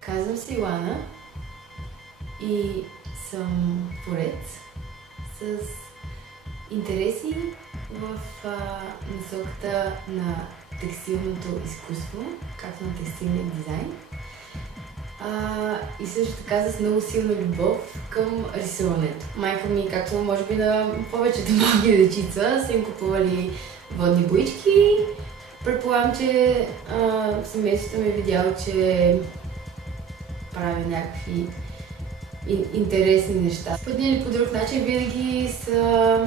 Казвам се Илана и съм творец с интереси в насоката на текстилното изкуство, както на текстилния дизайн. И също така с много силна любов към рисуването. Майка ми, както може би на повечето малки дечица, са им купували водни боички. Предполагам, че семейството ми е видяло, че правя някакви интересни неща. По един или по друг начин винаги са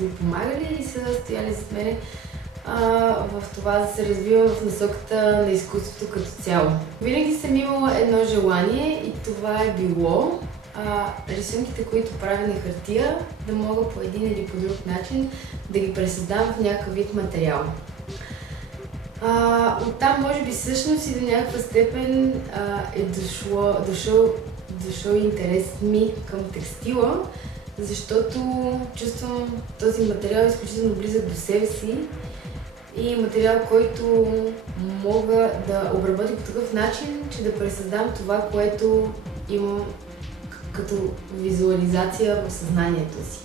ми помагали и са стояли зад мене в това да се развива в насоката на изкуството като цяло. Винаги съм имала едно желание и това е било рисунките, които правя на хартия, да мога по един или по друг начин да ги пресъздам в някакъв вид материал. Оттам може би всъщност и до някаква степен е дошъл интересът ми към текстила, защото чувствам този материал изключително близък до себе си и материал, който мога да обработя по такъв начин, че да пресъздам това, което имам като визуализация в съзнанието си.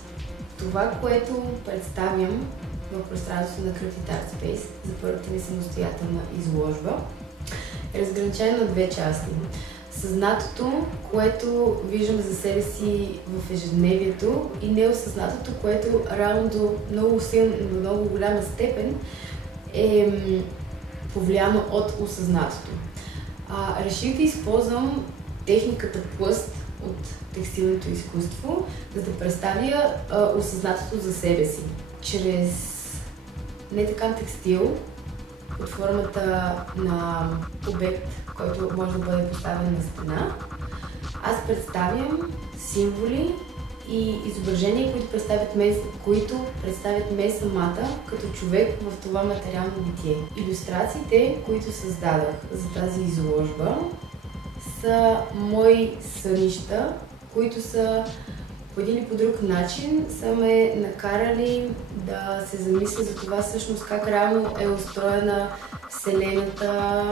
Това, което представям в пространството на Crafted Art Space за първата ми самостоятелна изложба, е разграничено на две части. Съзнатото, което виждам за себе си в ежедневието, и неосъзнатото, което реално до много голяма степен е повлияно от осъзнатото. Реших да използвам техниката плъст от текстилното изкуство, за да представя осъзнатото за себе си. Чрез не така текстил, под формата на обект, който може да бъде поставен на стена, аз представям символи и изображения, които представят мен самата като човек в това материално битие. Илюстрациите, които създадах за тази изложба, са мои сънища, които са по един и по друг начин са ме накарали да се замисля за това всъщност как реално е устроена Вселената,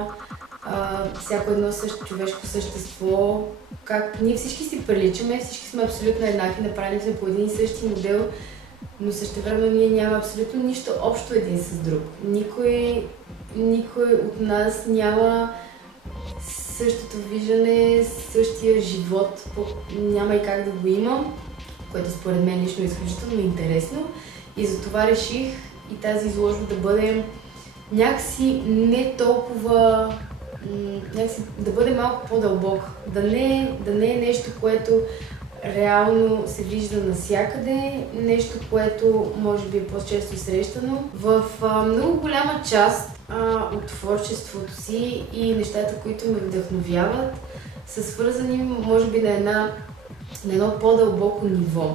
всяко едно човешко същество, как ние всички си приличаме, всички сме абсолютно еднакви, направени сме по един и същи модел, но същевременно ние няма абсолютно нищо общо един с друг. Никой от нас няма същото виждане, същия живот, няма и как да го има, което според мен лично е изключително интересно, и затова реших и тази изложба да бъде някакси не толкова, да бъде малко по-дълбока, да не е нещо, което реално се вижда навсякъде, нещо, което може би е по-често срещано. В много голяма част от творчеството си и нещата, които ме вдъхновяват, са свързани може би на едно по-дълбоко ниво.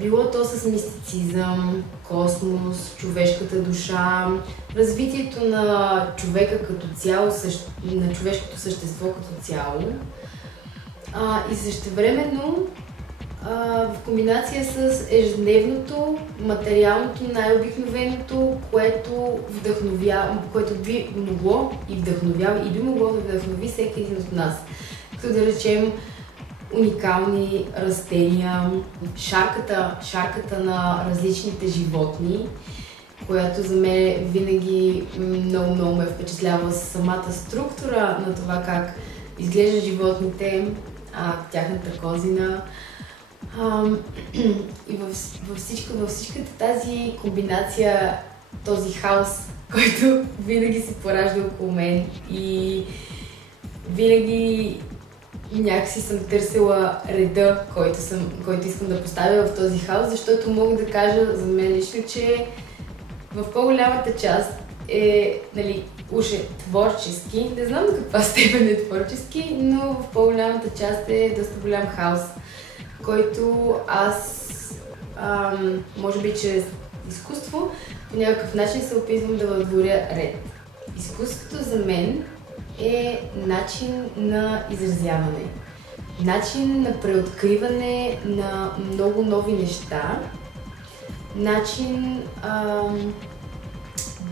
Било то с мистицизъм, космос, човешката душа, развитието на човека като цяло, на човешкото същество като цяло. И същевременно в комбинация с ежедневното, материалното, най-обикновеното, което би могло и вдъхновява, и би могло да вдъхнови всеки един от нас. Като да речем уникални растения, шарката на различните животни, която за мен винаги много ме впечатлява с самата структура на това как изглеждат животните, тяхната козина. И във всичката тази комбинация, този хаос, който винаги се поражда около мен, и винаги някакси съм търсила реда, който искам да поставя в този хаос, защото мога да кажа за мен лично, че в по-голямата част уж е творчески, не знам до каква степен е творчески, но в по-голямата част е доста голям хаос, който аз, може би чрез изкуство, по някакъв начин се опитвам да въдворя ред. Изкуството за мен е начин на изразяване, начин на преоткриване на много нови неща, начин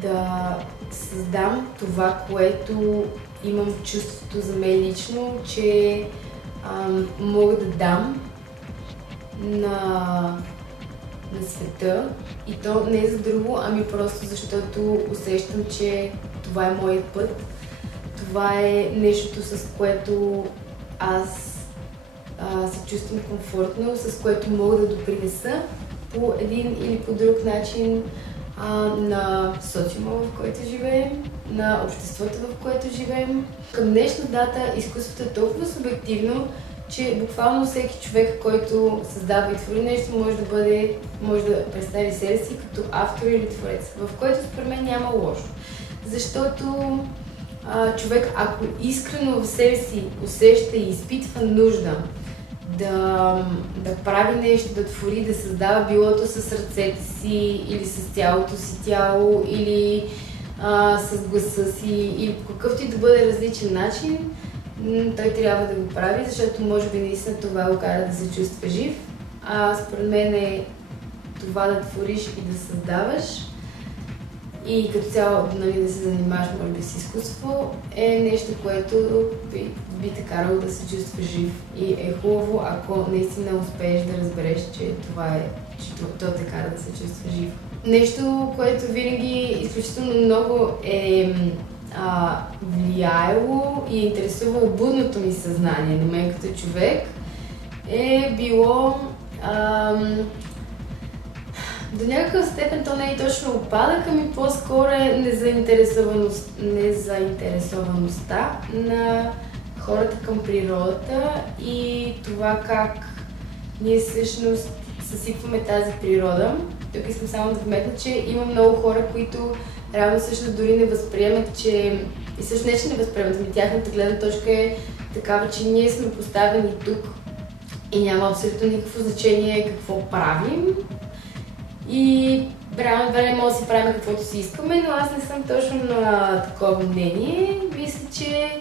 да създам това, което имам чувството за мен лично, че мога да дам на света, и то не за друго, ами просто защото усещам, че това е моят път. Това е нещото, с което аз се чувствам комфортно, с което мога да допринеса по един или по друг начин на социума, в който живеем, на обществото, в което живеем. Към днешна дата изкуството е толкова субективно, че буквално всеки човек, който създава и твори нещо, може да представи себе си като автор или творец, в което според мен няма лошо. Защото човек, ако искрено в себе си усеща и изпитва нужда да прави нещо, да твори, да създава, билото с ръцете си или с цялото си тяло, или с гласа си, или по какъвто и да бъде различен начин, той трябва да го прави, защото може би наистина това го кара да се чувства жив. Според мен е това да твориш и да създаваш и като цяло да се занимаваш, може би, с изкуство, е нещо, което би те карало да се чувства жив. И е хубаво, ако наистина успееш да разбереш, че то те кара да се чувства жив. Нещо, което винаги изключително много е влияело и интересувало будното ми съзнание на мен като човек, е било до някаква степен, то не е точно упадък, ами по-скоро е незаинтересоваността на хората към природата и това как ние всъщност съсипваме тази природа. Тук искам само да вметна, че има много хора, които реално всъщност дори не възприемат, че и също не, че не възприемат, ами тяхната гледна точка е такава, че ние сме поставени тук и няма абсолютно никакво значение какво правим. И реално не може да си правим каквото си искаме, но аз не съм точно на такова мнение. Мисля, че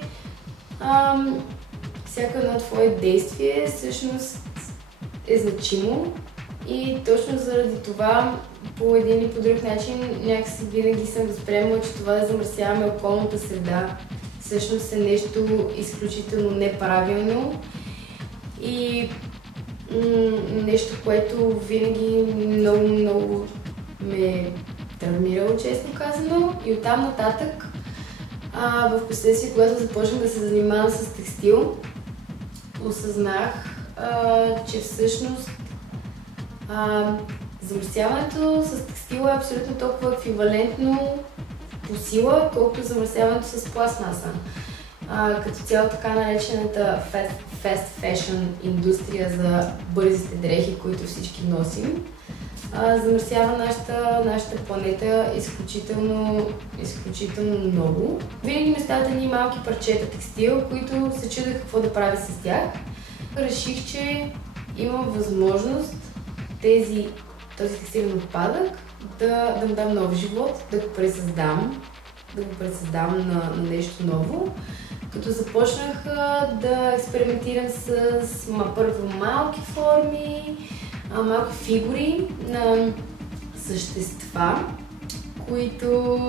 всяко едно твое действие всъщност е значимо и точно заради това по един или по друг начин някакси винаги съм възприемала, че това да замърсяваме околната среда всъщност е нещо изключително неправилно и нещо, което винаги много ме травмирало, честно казано. И оттам нататък, в последствие, когато започнах да се занимавам с текстил, осъзнах, че всъщност замърсяването с текстила е абсолютно толкова еквивалентно по сила, колкото замърсяването с пластмаса. Като цяло така наречената fast fashion индустрия за бързите дрехи, които всички носим, замърсява нашата планета изключително много. Винаги ми стават едни малки парчета текстил, които се чудя какво да правя с тях. Реших, че имам възможност този текстилен отпадък да му дам нов живот, да го пресъздам на нещо ново. Като започнах да експериментирам с първо малки форми, малки фигури на същества, които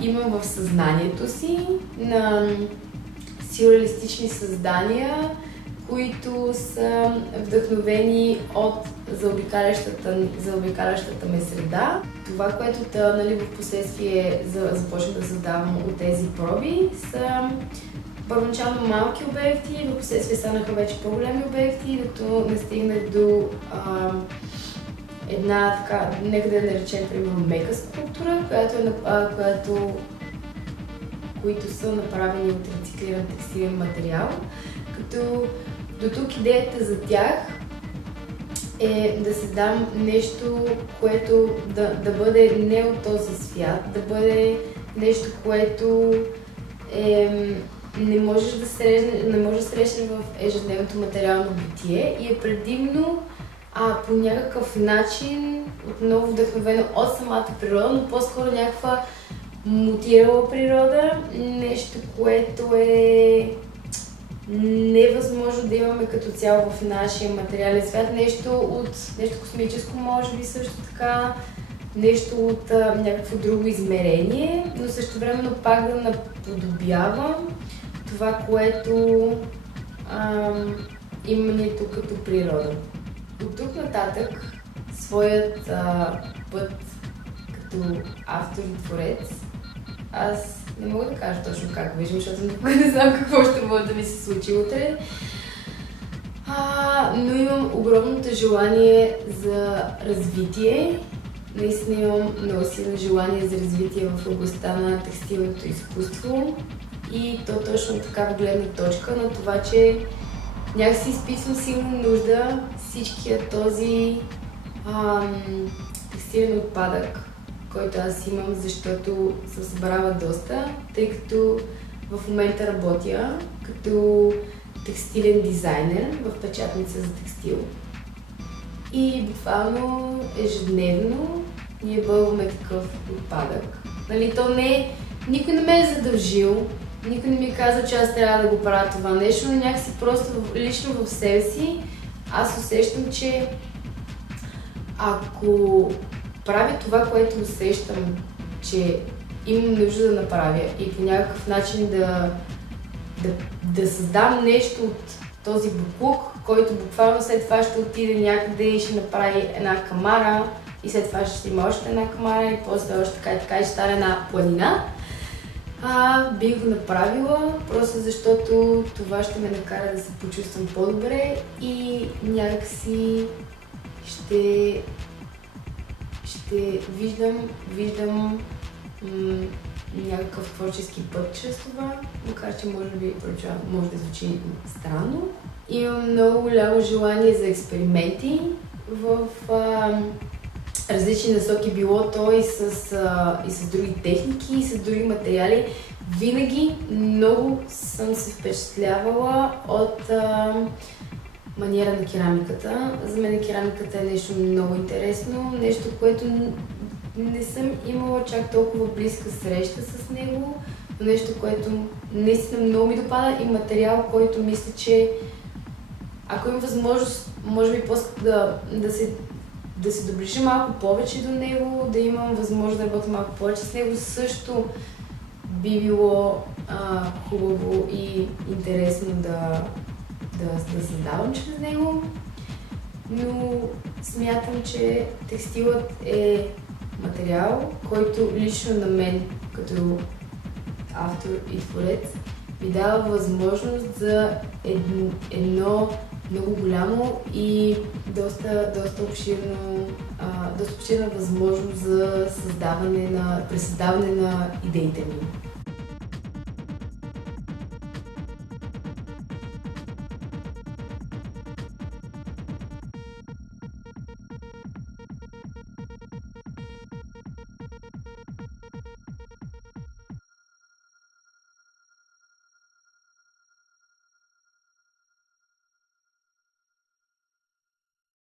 имам в съзнанието си, на сюрреалистични създания, които са вдъхновени от заобикалящата ме среда. Това, което в последствие започнах да създавам от тези проби, са първоначално малки обекти, в последствие станаха вече по-големи обекти, докато не стигнах до една така, нека да я наречем, примерно, мека скулптура, които са направени от рециклиран текстилен материал. Като до тук идеята за тях е да създам нещо, което да бъде не от този свят, да бъде нещо, което не можеш да срещнеш в ежедневното материално битие и е предимно по някакъв начин отново вдъхновено от самата природа, но по-скоро някаква мутирала природа, нещо, което е невъзможно да имаме като цяло в нашия материален свят, нещо космическо, може би също така, нещо от някакво друго измерение, но същевременно пак да наподобява това, което имаме ние тук като природа. От тук нататък своят път като автор и творец, аз не мога да кажа точно как виждам, защото никога не знам какво ще може да ми се случи утре. Но имам огромното желание за развитие. Наистина имам много силно желание за развитие в областта на текстилното изкуство. И то точно такава гледна точка на това, че някакси изпитвам силна нужда всичкия този текстилен отпадък, който аз имам, защото съм събрала доста, тъй като в момента работя като текстилен дизайнер в печатница за текстил. И буквално ежедневно ние бълваме такъв отпадък. Нали, то не, никой не ме е задължил, никой не ми е казал, че аз трябва да го правя това нещо, но някакси просто лично в себе си аз усещам, че ако правя това, което усещам, че имам нужда да направя и по някакъв начин да създам нещо от този буклук, който буквално след това ще отиде някъде и ще направи една камара и след това ще има още една камара и после още така и така и ще стане една планина. Бих го направила, просто защото това ще ме накара да се почувствам по-добре и някакси ще виждам някакъв творчески път чрез това, макар че може да звучи странно. Имам много голямо желание за експерименти в различни насоки, било то и с други техники, и с други материали. Винаги много съм се впечатлявала от маниера на керамиката. За мен керамиката е нещо много интересно, нещо, което не съм имала чак толкова близка среща с него, но нещо, което наистина много ми допада и материал, който мисля, че ако имам възможност, може би да се доближа малко повече до него, да имам възможност да работя малко повече с него, също би било хубаво и интересно да създавам чрез него. Но смятам, че текстилът е материал, който лично на мен, като автор и творец, ми дава възможност за едно много голямо и доста обширна възможност за пресъздаване на идеите ми.